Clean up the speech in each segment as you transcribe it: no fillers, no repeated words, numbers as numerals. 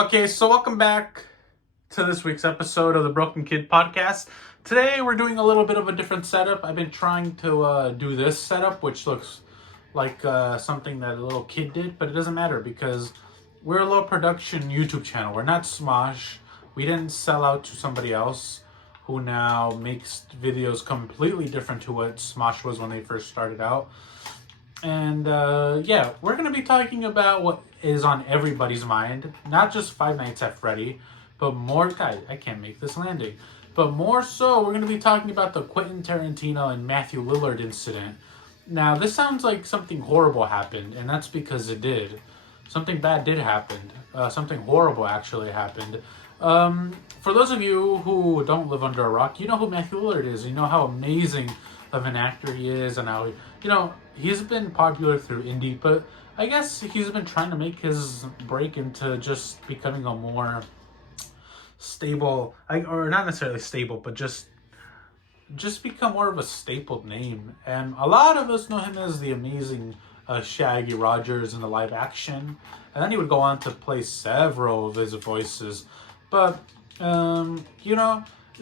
Okay, so welcome back to this week's episode of the Broken Kid Podcast. Today we're doing a little bit of a different setup. I've been trying to do this setup, which looks like something that a little kid did, but it doesn't matter because we're a low production YouTube channel. We're not Smosh. We didn't sell out to somebody else who now makes videos completely different to what Smosh was when they first started out. And yeah, we're going to be talking about what is on everybody's mind, not just Five Nights at Freddy, but more, guys, I can't make this landing, but more so, we're going to be talking about the Quentin Tarintino and Mathew Lillard incident. Now, this sounds like something horrible happened, and that's because it did. Something bad did happen. Something horrible actually happened. For those of you who don't live under a rock, you know who Mathew Lillard is. You know how amazing of an actor he is, and how, he's been popular through indie, but I guess he's been trying to make his break into just becoming a more stable, or not necessarily stable, but just become more of a stapled name. And a lot of us know him as the amazing Shaggy Rogers in the live action, and then he would go on to play several of his voices. But the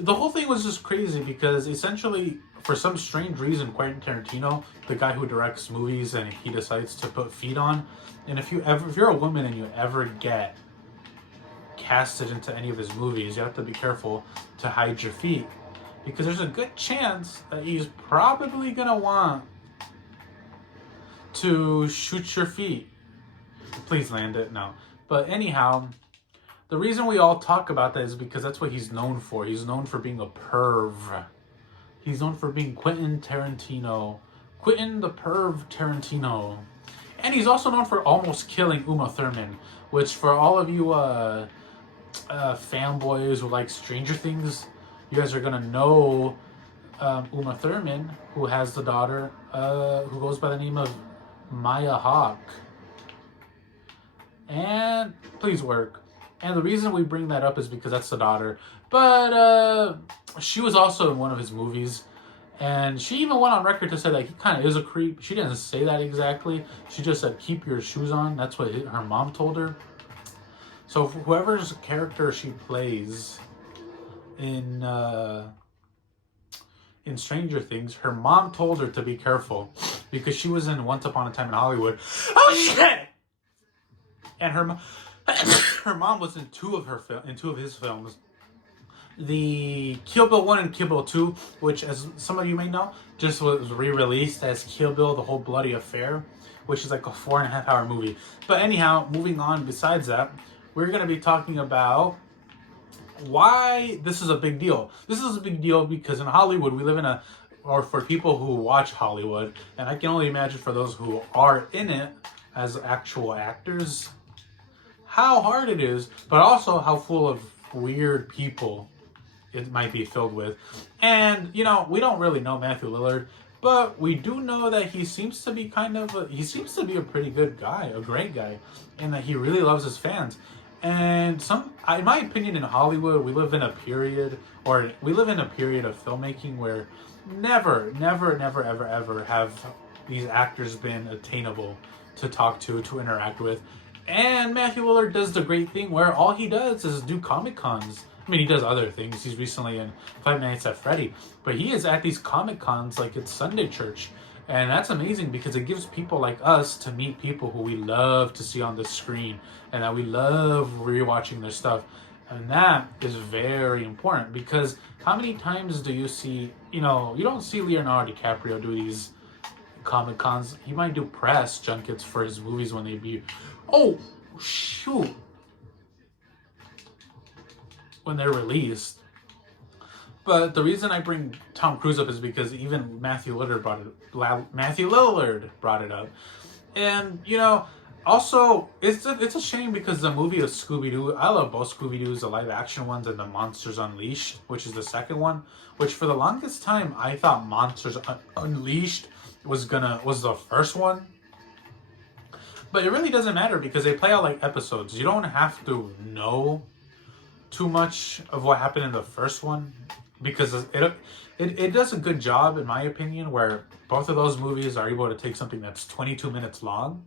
whole thing was just crazy because essentially, for some strange reason, Quentin Tarantino, the guy who directs movies, and he decides to put feet on. And if you're a woman and you ever get casted into any of his movies, you have to be careful to hide your feet, because there's a good chance that he's probably gonna want to shoot your feet. Please land it. No. But anyhow, the reason we all talk about that is because that's what he's known for. He's known for being a perv. He's known for being Quentin Tarantino. Quentin the Perv Tarantino. And he's also known for almost killing Uma Thurman, which for all of you fanboys who like Stranger Things, you guys are going to know Uma Thurman, who has the daughter who goes by the name of Maya Hawke. And please work. And the reason we bring that up is because that's the daughter. But she was also in one of his movies. And she even went on record to say that he kind of is a creep. She didn't say that exactly. She just said, keep your shoes on. That's what her mom told her. So whoever's character she plays in Stranger Things, her mom told her to be careful. Because she was in Once Upon a Time in Hollywood. Oh, shit! And her mom was in two of his films, the Kill Bill 1 and Kill Bill 2, which, as some of you may know, just was re-released as Kill Bill: The Whole Bloody Affair, which is like a 4.5-hour movie. But anyhow, moving on, besides that, we're going to be talking about why this is a big deal. This is a big deal because in Hollywood, we live in or for people who watch Hollywood, and I can only imagine for those who are in it as actual actors, how hard it is, but also how full of weird people it might be filled with. And, we don't really know Mathew Lillard, but we do know that he seems to be a pretty good guy, a great guy, and that he really loves his fans. And in my opinion, in Hollywood, we live in a period of filmmaking where never, ever have these actors been attainable to talk to interact with. And Mathew Lillard does the great thing where all he does is do Comic Cons. I mean, he does other things. He's recently in Five Nights at Freddy. But he is at these Comic Cons like it's Sunday church. And that's amazing because it gives people like us to meet people who we love to see on the screen. And that we love rewatching their stuff. And that is very important because how many times do you see, you don't see Leonardo DiCaprio do these Comic Cons. He might do press junkets for his movies when they be... Oh, shoot. When they're released. But the reason I bring Tom Cruise up is because even Mathew Lillard brought it up. And, also, it's a shame because the movie of Scooby-Doo, I love both Scooby-Doos, the live action ones and the Monsters Unleashed, which is the second one, which for the longest time I thought Monsters Unleashed was the first one. But it really doesn't matter because they play out like episodes. You don't have to know too much of what happened in the first one because it does a good job, in my opinion, where both of those movies are able to take something that's 22 minutes long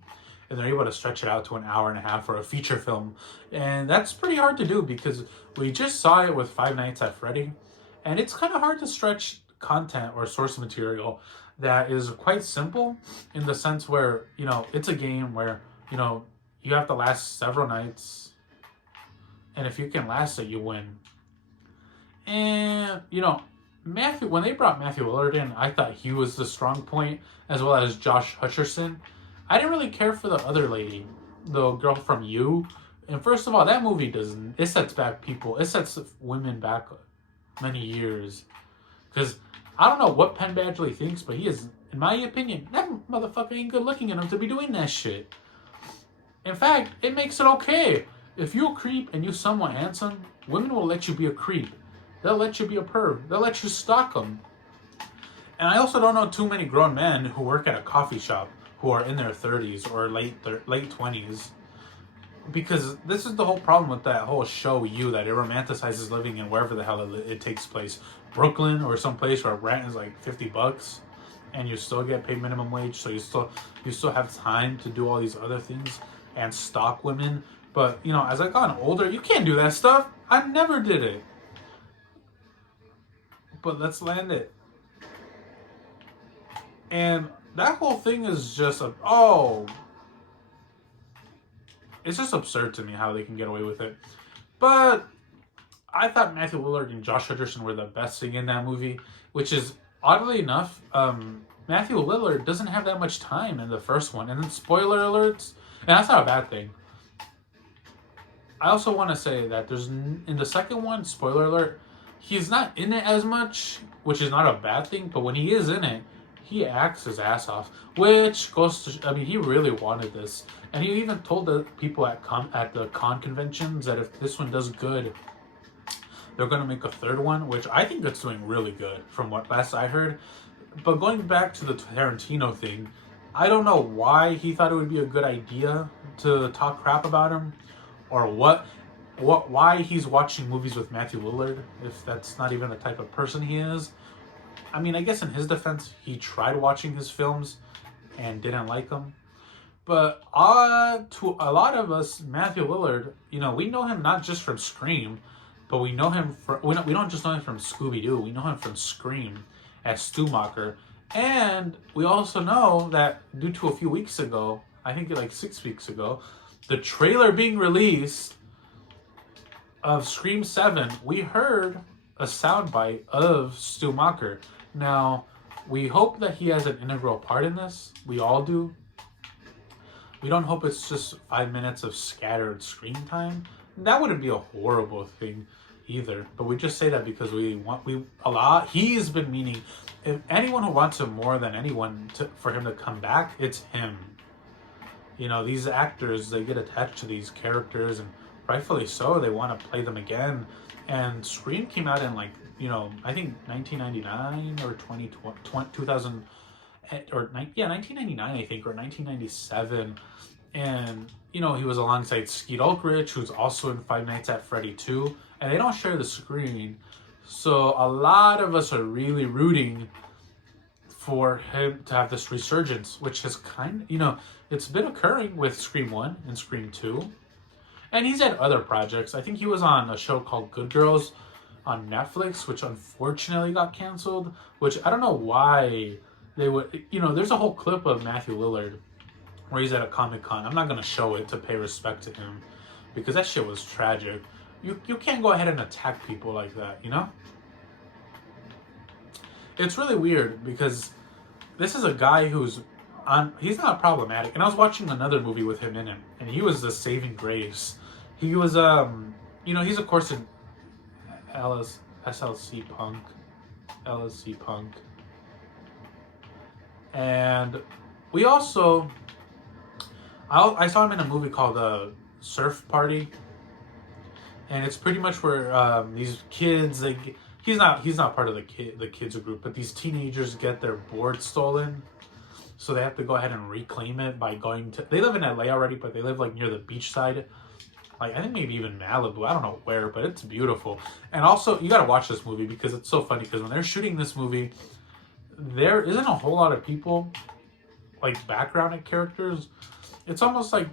and they're able to stretch it out to an hour and a half for a feature film. And that's pretty hard to do because we just saw it with Five Nights at Freddy, and it's kind of hard to stretch content or source material that is quite simple in the sense where, you know, it's a game where, you know, you have to last several nights, and if you can last it, you win. And, you know, when they brought Mathew Lillard in, I thought he was the strong point, as well as Josh Hutcherson. I didn't really care for the other lady, the girl from You. And first of all, that movie it sets back people, it sets women back many years. Because I don't know what Penn Badgley thinks, but he is, in my opinion, that motherfucker ain't good looking enough to be doing that shit. In fact, it makes it okay. If you're a creep and you're somewhat handsome, women will let you be a creep. They'll let you be a perv. They'll let you stalk them. And I also don't know too many grown men who work at a coffee shop who are in their 30s or late 20s. Because this is the whole problem with that whole show, You, that it romanticizes living in wherever the hell it takes place. Brooklyn or some place where rent is like $50 and you still get paid minimum wage, so you still have time to do all these other things and stalk women. But, you know, as I got older, you can't do that stuff. I never did it. But let's land it. And that whole thing is just it's just absurd to me how they can get away with it. But I thought Mathew Lillard and Josh Hutcherson were the best thing in that movie, which is, oddly enough, Mathew Lillard doesn't have that much time in the first one. And then spoiler alerts, and that's not a bad thing. I also want to say that in the second one, spoiler alert, he's not in it as much, which is not a bad thing, but when he is in it, he acts his ass off, which goes to, I mean, he really wanted this. And he even told the people at the con conventions that if this one does good, they're going to make a third one, which I think it's doing really good from what last I heard. But going back to the Tarantino thing, I don't know why he thought it would be a good idea to talk crap about him, or why he's watching movies with Mathew Lillard, if that's not even the type of person he is. I mean, I guess in his defense, he tried watching his films and didn't like them. But to a lot of us, Mathew Lillard, you know, we know him not just from Scream, but we know him we don't just know him from Scooby-Doo. We know him from Scream as Stumacher. And we also know that due to a few weeks ago, I think like 6 weeks ago, the trailer being released of Scream 7, we heard a soundbite of Stumacher. Now, we hope that he has an integral part in this. We all do. We don't hope it's just 5 minutes of scattered screen time. That wouldn't be a horrible thing either. But we just say that because he's been meaning, if anyone who wants him more than anyone for him to come back, it's him. You know, these actors, they get attached to these characters, and rightfully so, they want to play them again. And Scream came out in, like, you know, I think 1999 or 2000, or 1999, I think, or 1997. And, you know, he was alongside Skeet Ulrich, who's also in Five Nights at Freddy 2, and they don't share the screen. So a lot of us are really rooting for him to have this resurgence, which has it's been occurring with Scream 1 and Scream 2. And he's had other projects. I think he was on a show called Good Girls on Netflix, which unfortunately got canceled, which I don't know why they would, you know, there's a whole clip of Mathew Lillard where he's at a Comic-Con. I'm not going to show it to pay respect to him because that shit was tragic. You can't go ahead and attack people like that, you know? It's really weird because this is a guy he's not problematic. And I was watching another movie with him in it, and he was the saving grace. He was, you know, he's of course in LSC Punk. And we also, I saw him in a movie called Surf Party. And it's pretty much where these kids, he's not part of the kids group, but these teenagers get their board stolen. So they have to go ahead and reclaim it by they live in LA already, but they live like near the beach side. Like, I think maybe even Malibu. I don't know where, but it's beautiful. And also, you gotta watch this movie because it's so funny. Because when they're shooting this movie, there isn't a whole lot of people, like background characters. it's almost like,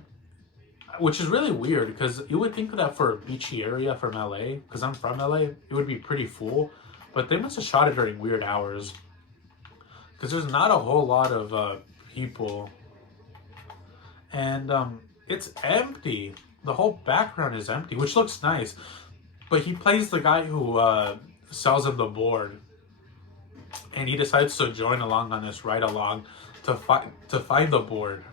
which is really weird because you would think that for a beachy area from LA, because I'm from LA, it would be pretty full. But they must have shot it during weird hours because there's not a whole lot of people. And it's empty. The whole background is empty, which looks nice. But he plays the guy who sells him the board. And he decides to join along on this ride along to find the board.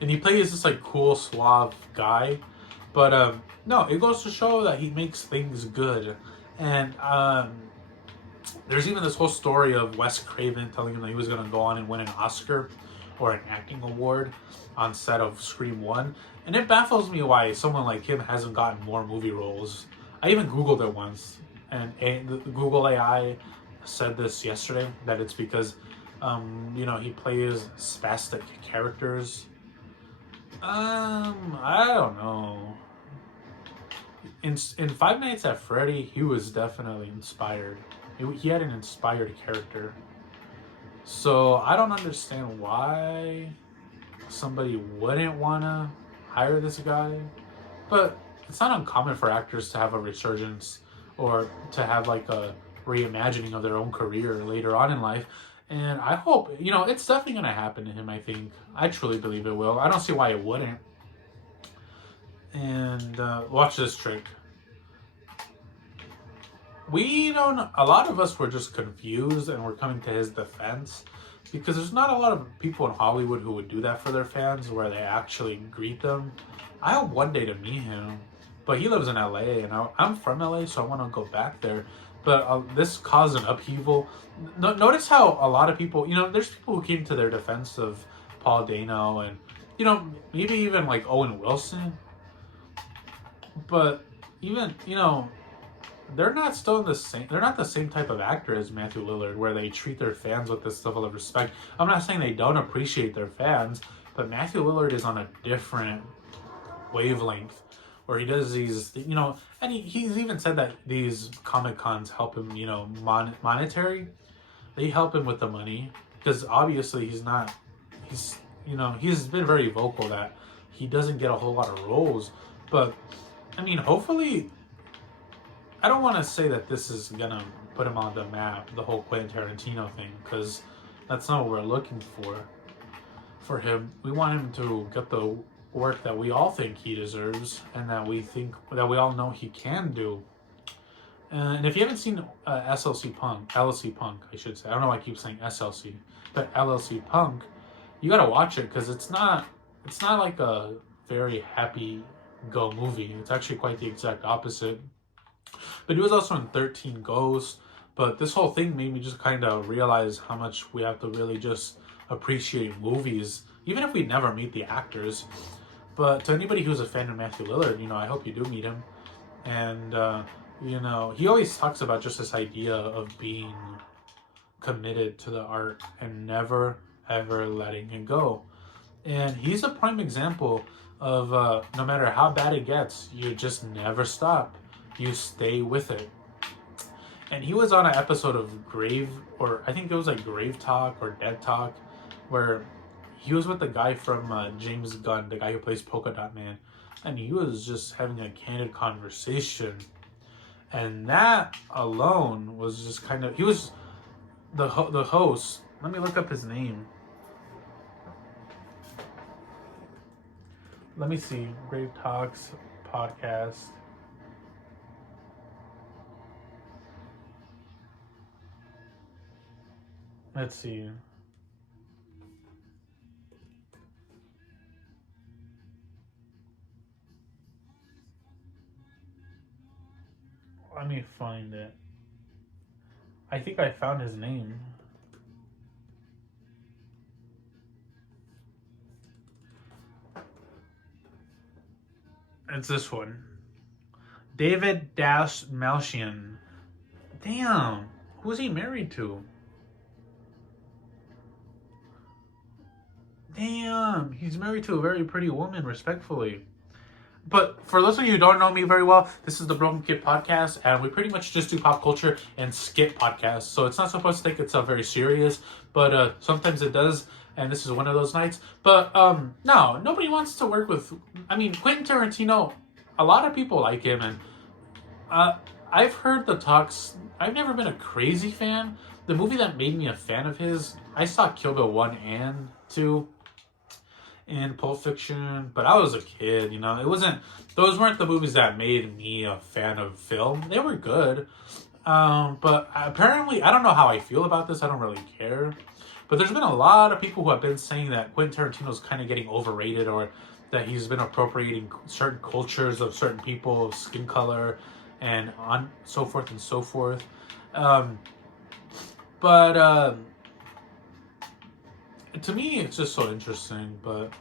And he plays this like cool, suave guy. But no, it goes to show that he makes things good. And there's even this whole story of Wes Craven telling him that he was going to go on and win an Oscar or an acting award on set of Scream 1. And it baffles me why someone like him hasn't gotten more movie roles. I even Googled it once. And Google AI said this yesterday, that it's because, he plays spastic characters. I don't know. In Five Nights at Freddy, he was definitely inspired. He had an inspired character. So I don't understand why somebody wouldn't want to hire this guy. But it's not uncommon for actors to have a resurgence or to have like a reimagining of their own career later on in life. And I hope, it's definitely going to happen to him, I think. I truly believe it will. I don't see why it wouldn't. And watch this trick. A lot of us were just confused and we're coming to his defense because there's not a lot of people in Hollywood who would do that for their fans where they actually greet them. I hope one day to meet him, but he lives in LA and I'm from LA, so I want to go back there. But this caused an upheaval. Notice how a lot of people, there's people who came to their defense of Paul Dano and, maybe even like Owen Wilson. But even, they're not the same type of actor as Mathew Lillard where they treat their fans with this level of respect. I'm not saying they don't appreciate their fans, but Mathew Lillard is on a different wavelength where he does these, and he's even said that these Comic Cons help him, monetary. They help him with the money because obviously he's been very vocal that he doesn't get a whole lot of roles. But, hopefully, I don't want to say that this is going to put him on the map, the whole Quentin Tarintino thing, because that's not what we're looking for him. We want him to get the work that we all think he deserves and that we all know he can do. And if you haven't seen LLC Punk, I should say. I don't know why I keep saying SLC, but LLC Punk, you got to watch it because it's not like a very happy go movie. It's actually quite the exact opposite. But he was also in 13 Ghosts. But this whole thing made me just kind of realize how much we have to really just appreciate movies, even if we never meet the actors. But to anybody who's a fan of Mathew Lillard, I hope you do meet him. And, he always talks about just this idea of being committed to the art and never, ever letting it go. And he's a prime example of no matter how bad it gets, you just never stop. You stay with it. And he was on an episode of Grave Talk or Dead Talk, where he was with the guy from James Gunn, the guy who plays Polka Dot Man, and he was just having a candid conversation. And that alone was just kind of, he was the host. Let me look up his name. Let me see. Grave Talks podcast. Let's see. Let me find it. I think I found his name. It's this one. David Malshian. Damn. Who's he married to? Damn. He's married to a very pretty woman, respectfully. But for those of you who don't know me very well, this is the Broken Kid Podcast, and we pretty much just do pop culture and skit podcasts. So it's not supposed to take itself very serious, but sometimes it does. and this is one of those nights. But no, nobody wants to work with. I mean, Quentin Tarantino. A lot of people like him, and I've heard the talks. I've never been a crazy fan. The movie that made me a fan of his, I saw Kill Bill 1 and 2 in Pulp Fiction, but I was a kid, you know. It wasn't, those weren't the movies that made me a fan of film. They were good. But apparently, I don't know how I feel about this. I don't really care. But there's been a lot of people who have been saying that Quentin Tarantino's kind of getting overrated, or that he's been appropriating certain cultures of certain people, skin color, and on so forth and so forth. But to me, it's just so interesting. But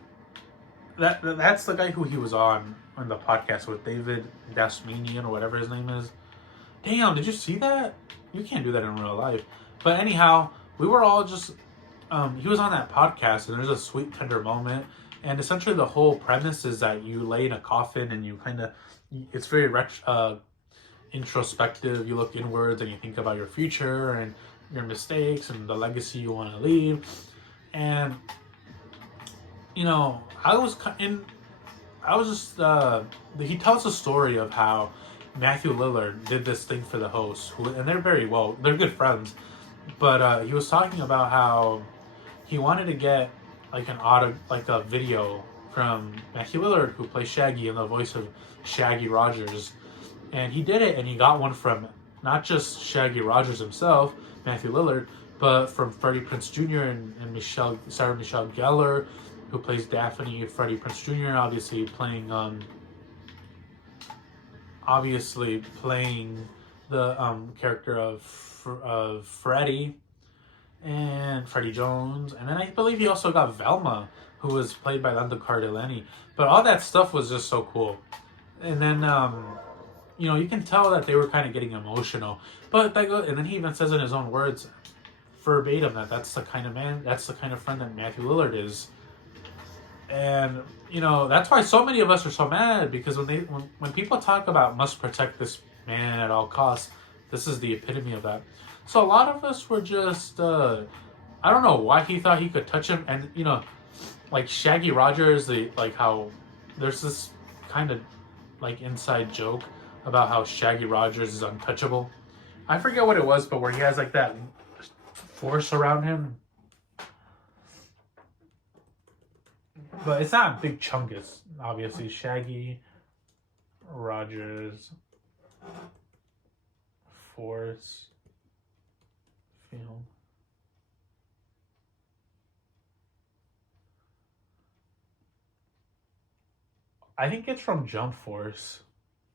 that's the guy who he was on the podcast with, David Dasmanian or whatever his name is. Damn, did you see that? You can't do that in real life. But anyhow, we were all just... he was on that podcast, and there's a sweet, tender moment. And essentially the whole premise is that you lay in a coffin and you kind of... It's very introspective. You look inwards and you think about your future and your mistakes and the legacy you want to leave. And, you know, he tells a story of how Mathew Lillard did this thing for the host, and they're good friends, but he was talking about how he wanted to get like a video from Mathew Lillard, who plays Shaggy in the voice of Shaggy Rogers, and he did it, and he got one from not just Shaggy Rogers himself, Mathew Lillard, but from Freddie Prinze Jr. and Sarah Michelle Gellar, who plays Daphne. Freddie Prinze Jr. obviously playing the character of Freddie and Freddie Jones, and then I believe he also got Velma, who was played by Linda Cardellini. But all that stuff was just so cool. And then you know, you can tell that they were kind of getting emotional. And then he even says in his own words, verbatim, that's the kind of man, that's the kind of friend that Mathew Lillard is. And, you know, that's why so many of us are so mad, because when people talk about must protect this man at all costs, this is the epitome of that. So a lot of us were just, I don't know why he thought he could touch him. And, you know, like Shaggy Rogers, how there's this kind of like inside joke about how Shaggy Rogers is untouchable. I forget what it was, but where he has like that force around him. But it's not Big Chungus, obviously. Shaggy Rogers force film. I think it's from Jump Force,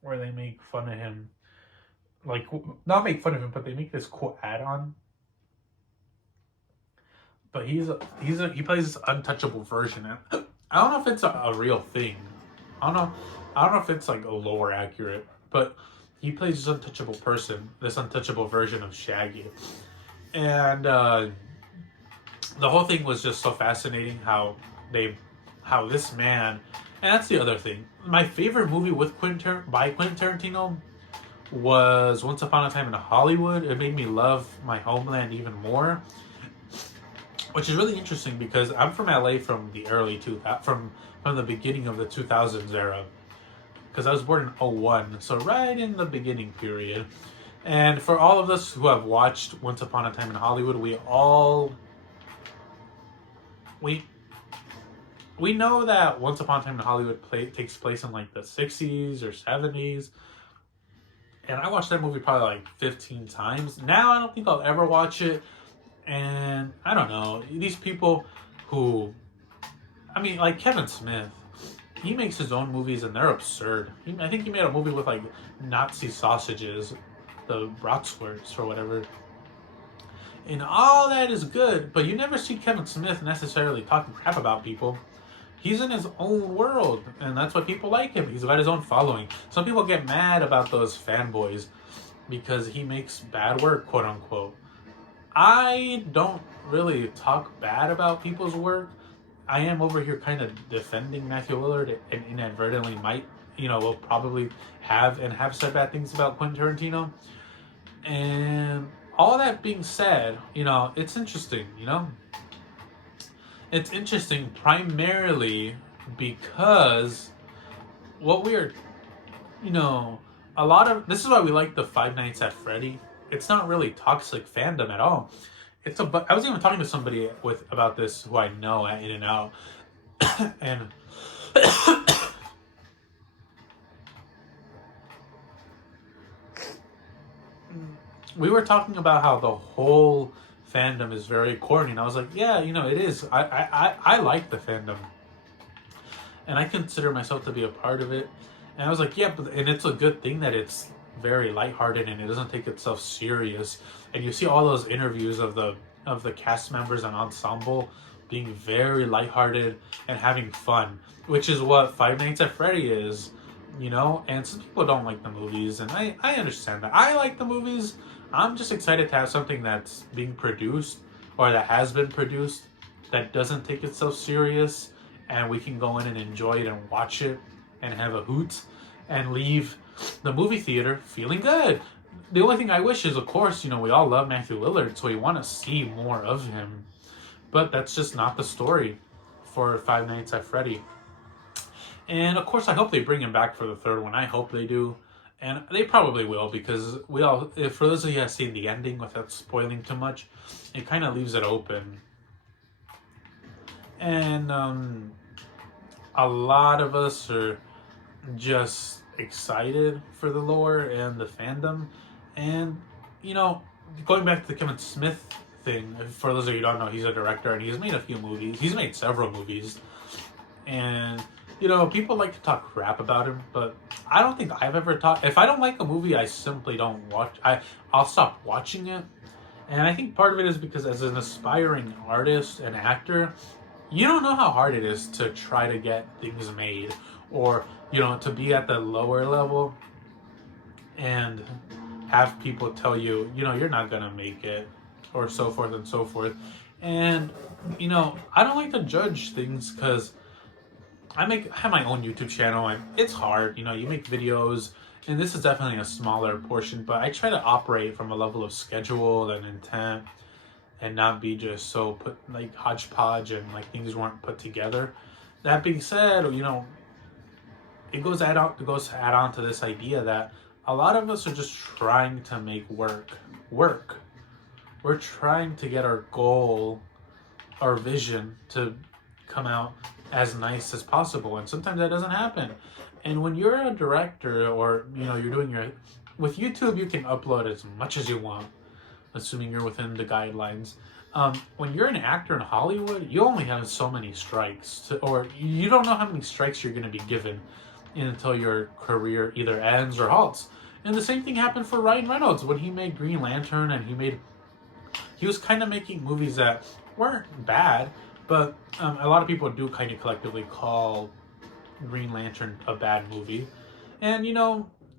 where they make fun of him. Like, not make fun of him, but they make this cool add-on. But he plays this untouchable version. And I don't know if it's a real thing. I don't know if it's like a lore accurate, but he plays this untouchable person, this untouchable version of Shaggy. And the whole thing was just so fascinating how this man, and that's the other thing. My favorite movie with Quentin Tarantino was Once Upon a Time in Hollywood. It made me love my homeland even more, which is really interesting because I'm from LA from the from the beginning of the 2000s era, because I was born in 2001, so right in the beginning period. And for all of us who have watched Once Upon a Time in Hollywood, we know that Once Upon a Time in Hollywood takes place in like the 60s or 70s. And I watched that movie probably like 15 times. Now I don't think I'll ever watch it. And I don't know, these people who, I mean, like Kevin Smith, he makes his own movies and they're absurd. I think he made a movie with like Nazi sausages, the Bratwurst or whatever. And all that is good, but you never see Kevin Smith necessarily talking crap about people. He's in his own world, and that's why people like him. He's got his own following. Some people get mad about those fanboys because he makes bad work, quote unquote. I don't really talk bad about people's work. I am over here kind of defending Mathew Lillard, and inadvertently will probably have said bad things about Quentin Tarantino. And all that being said, it's interesting, It's interesting primarily because what we are, you know, a lot of this is why we like the Five Nights at Freddy. It's not really toxic fandom at all. I was even talking to somebody about this who I know at In and Out, and we were talking about how the whole fandom is very corny, and I was like, yeah, it is. I like the fandom, and I consider myself to be a part of it. And I was like, yeah, and it's a good thing that it's very lighthearted and it doesn't take itself serious. And you see all those interviews of the cast members and ensemble being very lighthearted and having fun, which is what Five Nights at Freddy is, And some people don't like the movies, and I understand that. I like the movies. I'm just excited to have something that's being produced or that has been produced that doesn't take itself serious, and we can go in and enjoy it and watch it and have a hoot and leave the movie theater feeling good. The only thing I wish is, of course, we all love Matthew Lillard, so we want to see more of him. But that's just not the story for Five Nights at Freddy. And of course, I hope they bring him back for the third one. I hope they do. And they probably will, because for those of you who have seen the ending without spoiling too much, it kind of leaves it open. And a lot of us are just excited for the lore and the fandom. And, going back to the Kevin Smith thing, for those of you who don't know, he's a director and he's made a few movies. He's made several movies. And, people like to talk crap about him, but I don't think I've ever talked. If I don't like a movie, I simply don't watch. I'll stop watching it. And I think part of it is because as an aspiring artist and actor, you don't know how hard it is to try to get things made, or, to be at the lower level and have people tell you, you're not going to make it, or so forth and so forth. And, I don't like to judge things because I have my own YouTube channel, and it's hard. You make videos, and this is definitely a smaller portion, but I try to operate from a level of schedule and intent and not be just so hodgepodge and things weren't put together. That being said, it goes add on to this idea that a lot of us are just trying to make work. We're trying to get our goal, our vision to come out as nice as possible, and sometimes that doesn't happen. And when you're a director, or you're doing with YouTube, you can upload as much as you want, assuming you're within the guidelines. When you're an actor in Hollywood, you only have so many strikes, or you don't know how many strikes you're going to be given until your career either ends or halts. And the same thing happened for Ryan Reynolds when he made Green Lantern, and he was kind of making movies that weren't bad, but a lot of people do kind of collectively call Green Lantern a bad movie. And,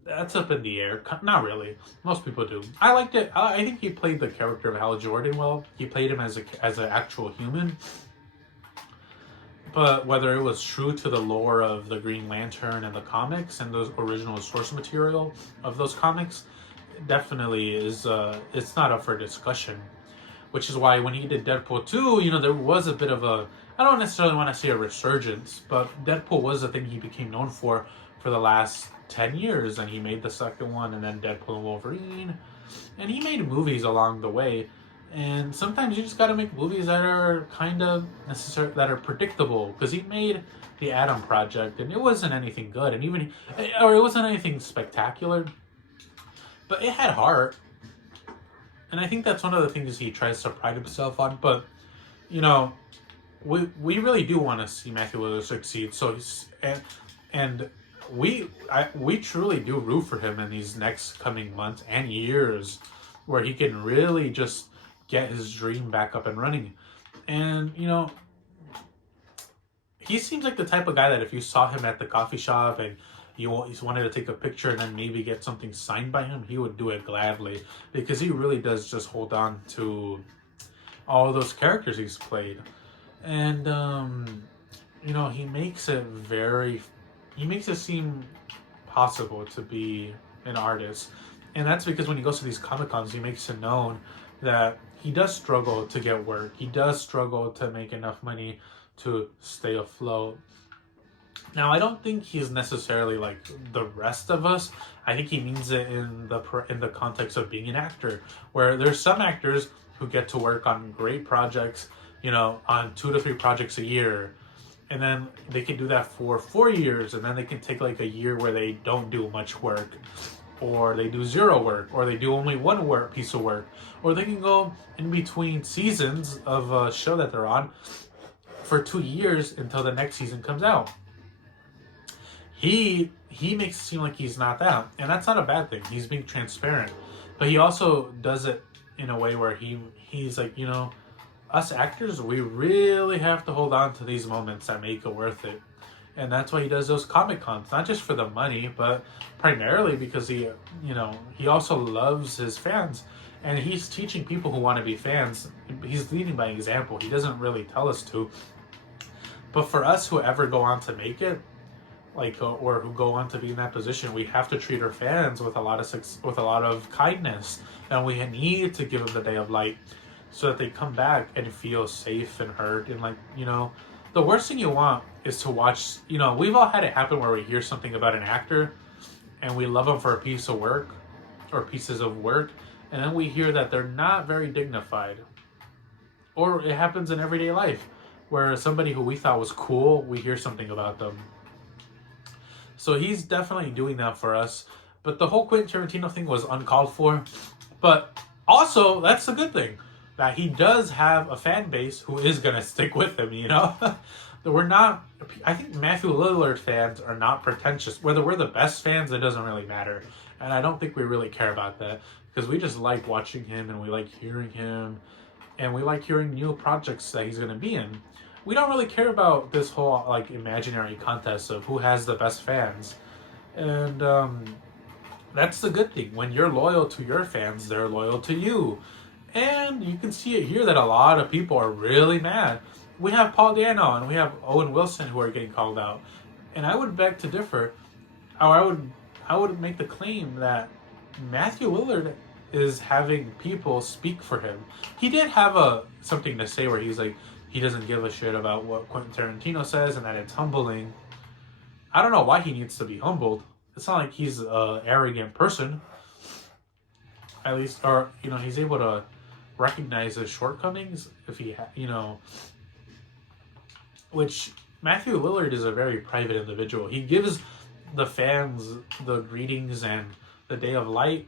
that's up in the air. Not really. Most people do. I liked it. I think he played the character of Hal Jordan well. He played him as an actual human. But whether it was true to the lore of the Green Lantern and the comics and those original source material of those comics, definitely is. It's not up for discussion. Which is why when he did Deadpool 2, there was a bit of I don't necessarily want to say a resurgence, but Deadpool was the thing he became known for the last 10 years, and he made the second one, and then Deadpool and Wolverine, and he made movies along the way. And sometimes you just got to make movies that are kind of necessary, that are predictable, because he made the Atom Project, and it wasn't anything good, and it wasn't anything spectacular, but it had heart. And I think that's one of the things he tries to pride himself on. But, we really do want to see Matthew Lillard succeed. So we truly do root for him in these next coming months and years, where he can really just get his dream back up and running. And, he seems like the type of guy that if you saw him at the coffee shop and he wanted to take a picture and then maybe get something signed by him, he would do it gladly, because he really does just hold on to all those characters he's played. And he makes it seem possible to be an artist. And that's because when he goes to these Comic-Cons, he makes it known that he does struggle to get work. He does struggle to make enough money to stay afloat. Now, I don't think he's necessarily like the rest of us. I think he means it in the context of being an actor, where there's some actors who get to work on great projects, you know, on 2 to 3 projects a year, and then they can do that for 4 years, and then they can take like a year where they don't do much work, or they do 0 work, or they do only one piece of work, or they can go in between seasons of a show that they're on for 2 years until the next season comes out. He makes it seem like he's not that, and that's not a bad thing. He's being transparent, but he also does it in a way where he's like, you know, us actors, we really have to hold on to these moments that make it worth it. And that's why he does those Comic Cons, not just for the money, but primarily because he also loves his fans, and he's teaching people who want to be fans. He's leading by example. He doesn't really tell us to, but for us who ever go on to make it, like, or who go on to be in that position, we have to treat our fans with a lot of kindness, and we need to give them the day of light, so that they come back and feel safe and heard. And like, you know, the worst thing you want is to watch, you know, we've all had it happen where we hear something about an actor and we love them for a piece of work or pieces of work, and then we hear that they're not very dignified. Or it happens in everyday life where somebody who we thought was cool, we hear something about them. So he's definitely doing that for us. But the whole Quentin Tarintino thing was uncalled for. But also, that's a good thing, that he does have a fan base who is going to stick with him, you know? We're not... I think Mathew Lillard fans are not pretentious. Whether we're the best fans, it doesn't really matter. And I don't think we really care about that, because we just like watching him, and we like hearing him, and we like hearing new projects that he's going to be in. We don't really care about this whole like imaginary contest of who has the best fans. And that's the good thing. When you're loyal to your fans, they're loyal to you. And you can see it here that a lot of people are really mad. We have Paul Dano and we have Owen Wilson who are getting called out. And I would beg to differ. Or I would make the claim that Mathew Lillard is having people speak for him. He did have something to say where he's like, he doesn't give a shit about what Quentin Tarantino says, and that it's humbling. I don't know why he needs to be humbled. It's not like he's an arrogant person. At least, or, you know, he's able to recognize his shortcomings if he, you know, which Mathew Lillard is a very private individual. He gives the fans the greetings and the day of light,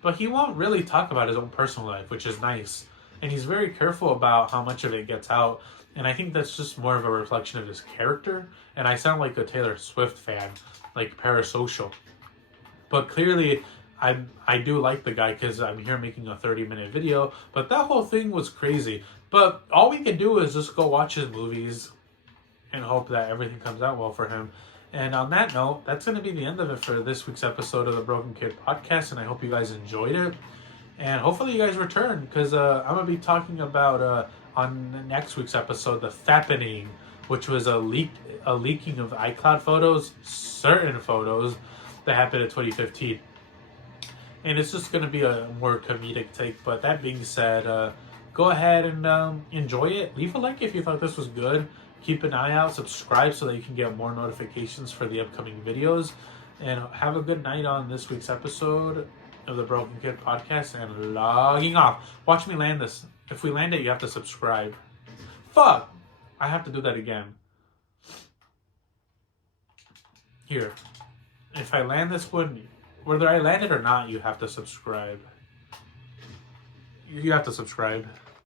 but he won't really talk about his own personal life, which is nice. And he's very careful about how much of it gets out. And I think that's just more of a reflection of his character. And I sound like a Taylor Swift fan, like Parasocial. But clearly, I do like the guy because I'm here making a 30-minute video. But that whole thing was crazy. But all we can do is just go watch his movies and hope that everything comes out well for him. And on that note, that's going to be the end of it for this week's episode of the Broken Kid Podcast. And I hope you guys enjoyed it. And hopefully you guys return, because I'm going to be talking about, on next week's episode, the fappening, which was a leaking of iCloud photos, certain photos that happened in 2015. And it's just going to be a more comedic take. But that being said, go ahead and enjoy it. Leave a like if you thought this was good. Keep an eye out. Subscribe so that you can get more notifications for the upcoming videos. And have a good night on this week's episode of the Broken Kid Podcast, and logging off. Watch me land this. If we land it, you have to subscribe. Fuck! I have to do that again. Here. If I land this one, whether I land it or not, you have to subscribe. You have to subscribe.